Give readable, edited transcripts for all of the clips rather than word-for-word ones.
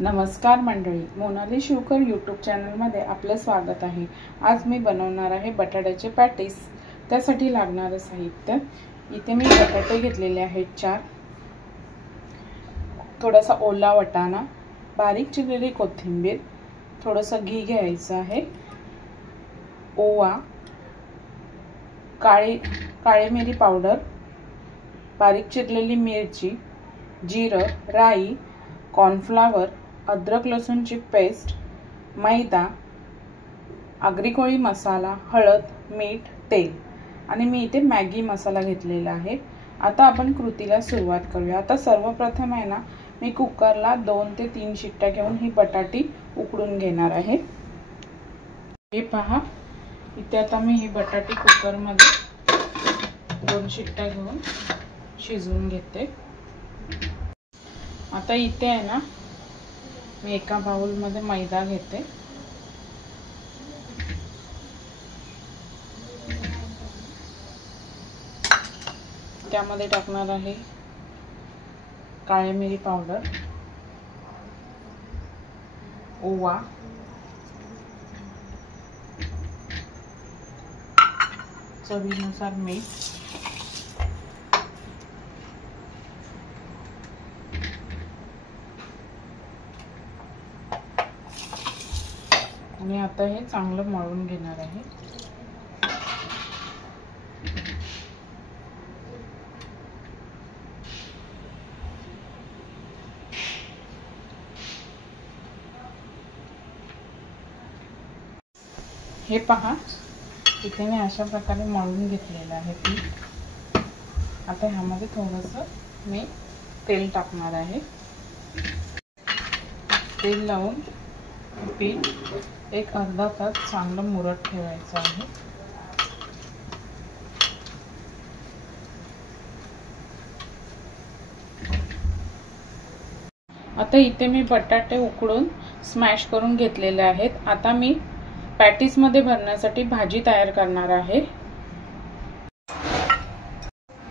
नमस्कार मंडळी, मोनाली शिवकर यूट्यूब चॅनलमध्ये आपलं स्वागत आहे। आज मी बनवणार आहे बटाट्याचे पॅटीस। त्यासाठी लागणारे साहित्य इथे मी बटाटे घेतलेले आहेत 4, थोडासा ओला वाटाणा, बारीक चिरलेली कोथिंबीर, थोडासा घी घ्यायचं आहे, ओवा, काळे मिरी पावडर, बारीक चिरलेली मिरची, जीरं, राई, कॉर्नफ्लॉवर, अद्रक लसूणची पेस्ट, मैदा, आगरी कोळी मसाला, हळद, मीठ, तेल आणि मी इथे मॅगी मसाला घेतलेला आहे। आता आपण कृतीला सुरुवात करूया। आता सर्वप्रथम आहे ना, मी कुकरला 2 ते 3 शिट्ट्या घेऊन ही बटाटी उकडून घेणार आहे। हे पहा, इथे आता मी ही बटाटी कुकरमध्ये 2 शिट्ट्या घेऊन शिजवून घेते। आता इथे आहे ना, मी एका बाउल मध्ये मैदा घेते, त्यामध्ये टाकणार आहे काळी मिरी पावडर, ओवा, चवीनुसार मीठ, आणि आता हे चांगलं मळून घेणार आहे। हे पहा, इथे मी अशा प्रकारे मळून घेतलेलं आहे पीठ। आता ह्यामध्ये थोडंसं मी तेल टाकणार आहे। तेल लावून पीठ एक अर्धा तास चांगलं मुरत ठेवायचं आहे। आता इथे मी बटाटे उकडून स्मॅश करून घेतलेले आहेत। आता मी पॅटीस मध्ये भरण्यासाठी भाजी तयार करणार आहे।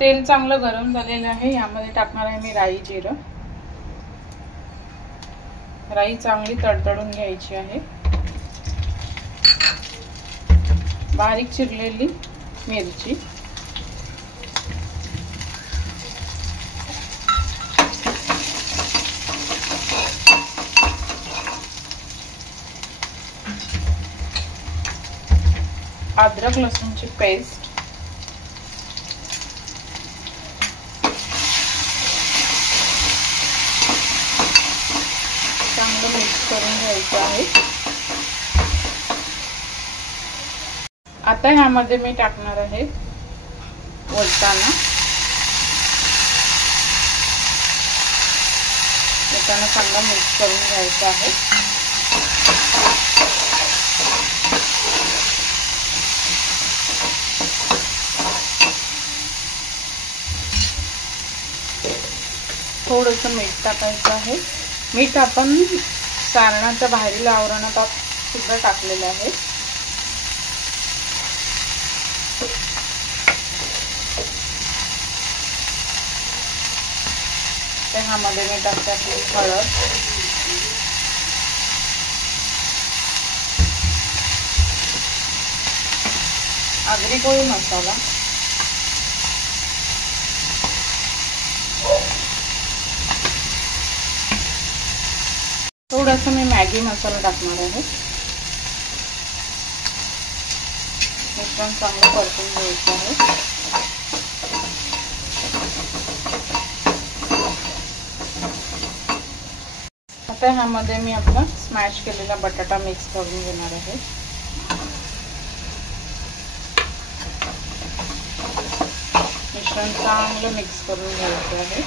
तेल चांगलं गरम झालेलं आहे, यामध्ये टाकणार आहे मी राई, जिरं। राई चांगली तडतडून घ्यायची आहे, बारीक चिरलेली मिरची, अद्रक लसूणची पेस्ट, चांगलं मिक्स करून घ्यायचं आहे। आता ह्यामध्ये मी टाकणार आहे वाटाणा। वाटाणा चांगला मिक्स करून घ्यायचा आहे। थोडंसं मीठ टाकायचं आहे। मीठ आपण सारणाच्या बाहेरील आवरणात सुद्धा टाकलेलं आहे। ह्यामध्ये मी टाकते आपली हळद, आगरी कोळी मसाला, थोडासा मी मॅगी मसाला टाकणार आहे। मिश्रण चांगलं परतून घ्यायचं आहे। आता ह्यामध्ये मी आपला स्मॅश केलेला बटाटा मिक्स करून घेणार आहे। मिश्रण चांगलं मिक्स करून घ्यायचं आहे।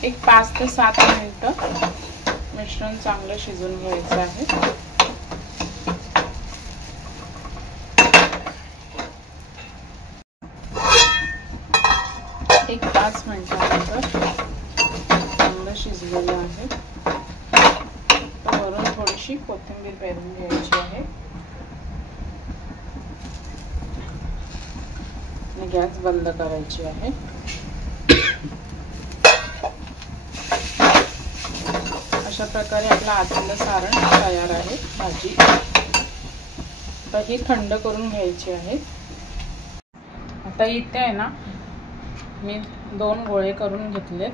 एक 5 ते 7 मिनिटं मिश्रण चांगलं शिजून घ्यायचं आहे। एक 5 मिनिटानंतर चांगलं शिजलेलं आहे. वरून थोडीशी कोथिंबीर पेरून घ्यायची आहे आणि गॅस बंद करायची आहे. अशा प्रकारे आपलं आतलं सारण तयार आहे. भाजी आता ही थंड करून घ्यायची आहे. आता इथे आहे ना मी 2 गोळे करून घेतले.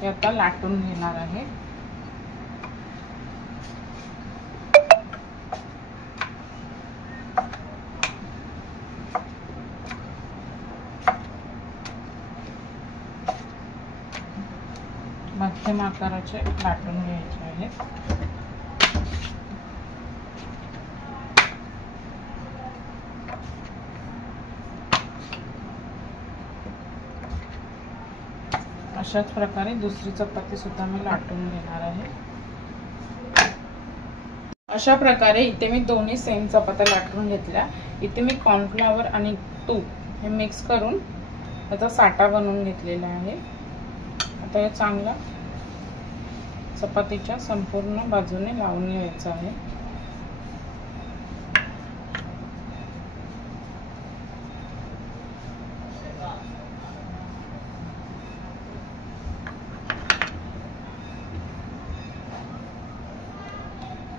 हे आता लाटून घेणार आहे. मध्यम आकाराचे लाटून घ्यायचे आहे. अशाच प्रकारे दुसरी चपाती सुद्धा मी लाटून घेणार आहे. अशा प्रकारे इथे मी दोन्ही सेम चपात्या लाटून घेतल्या. इथे मी कॉर्नफ्लॉवर आणि तूप हे मिक्स करून त्याचा साठा बनवून घेतलेला आहे. आता हे चांगलं चपातीच्या संपूर्ण बाजूने लावून घ्यायचं आहे.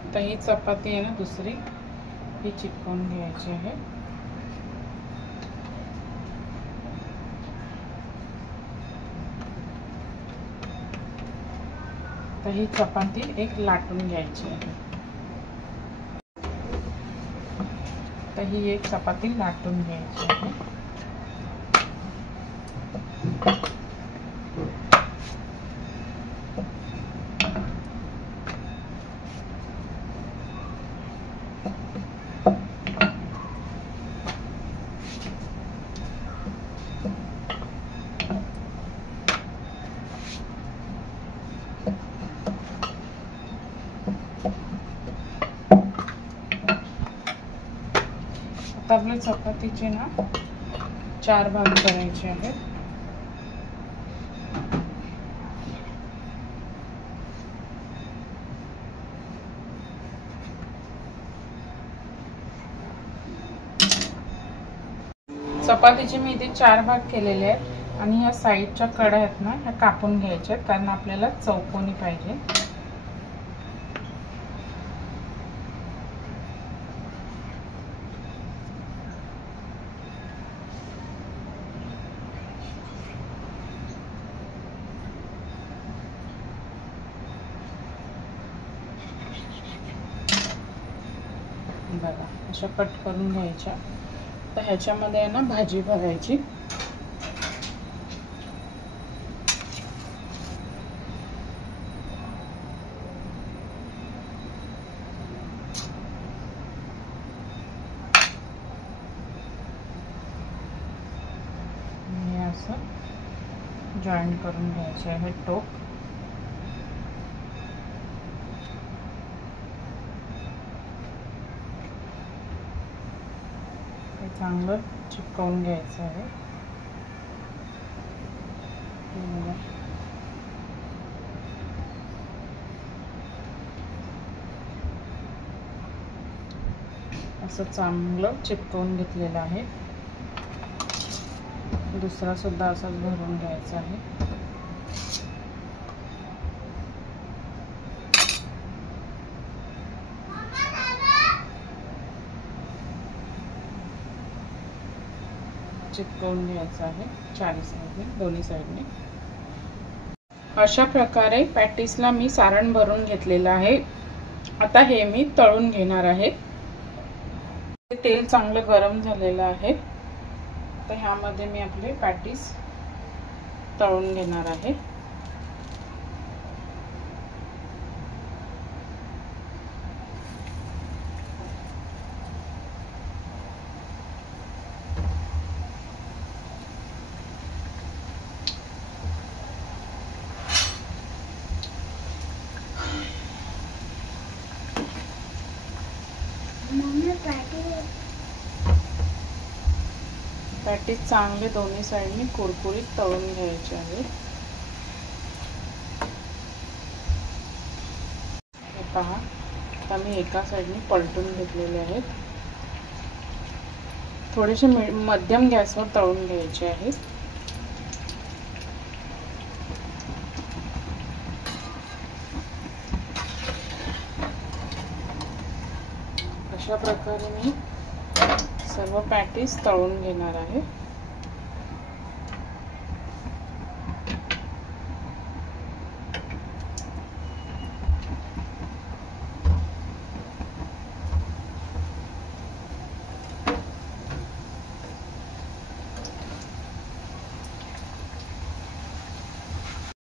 आता ही चपाती आहे ना दुसरी ही चिपकवून घ्यायची आहे. तर ही चपाती एक लाटून घ्यायची आहे. तर ही एक चपाती लाटून घ्यायची आहे. आता आपल्या चपातीचे ना 4 भाग करायचे आहेत. चपातीचे मी इथे 4 भाग केलेले आहेत आणि ह्या साईडच्या कड्या आहेत ना ह्या कापून घ्यायच्या आहेत कारण आपल्याला चौकोनी पाहिजे. बघा अशा कट करून घ्यायच्या. तर ह्याच्यामध्ये आहे ना भाजी भरायची. हे असं जॉईंट करून घ्यायचे आहे टोक. चांगलं चिपकवून घ्यायचं आहे. असं चांगलं चिपकवून घेतलेलं आहे. दुसरा सुद्धा असंच भरून घ्यायचा आहे. चिपकवून घ्यायचं आहे चारी साईडने, दोन्ही साईडने. अशा प्रकारे पॅटीसला मी सारण भरून घेतलेलं आहे. आता हे मी तळून घेणार आहे. तेल चांगलं गरम झालेलं आहे. तर ह्यामध्ये मी आपले पॅटीस तळून घेणार आहे. पॅटीस चांगले दोन्ही साईडनी कुरकुरीत तळून घ्यायचे आहे. पहा, आता मी एका साईडने पलटून घेतलेले आहेत. थोडेसे मध्यम गॅसवर तळून घ्यायचे आहेत. अशा प्रकारे मी सर्व पॅटीस तळून घेणार आहे.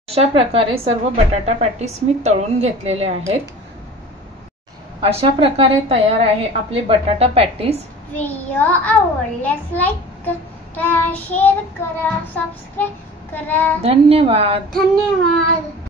अशा प्रकारे सर्व बटाटा पॅटीस मी तळून घेतलेले आहेत. अशा प्रकारे तयार आहे आपले बटाटा पॅटीस. व्हिडिओ आवडल्यास लाईक करा, शेअर करा, सबस्क्राइब करा. धन्यवाद. धन्यवाद.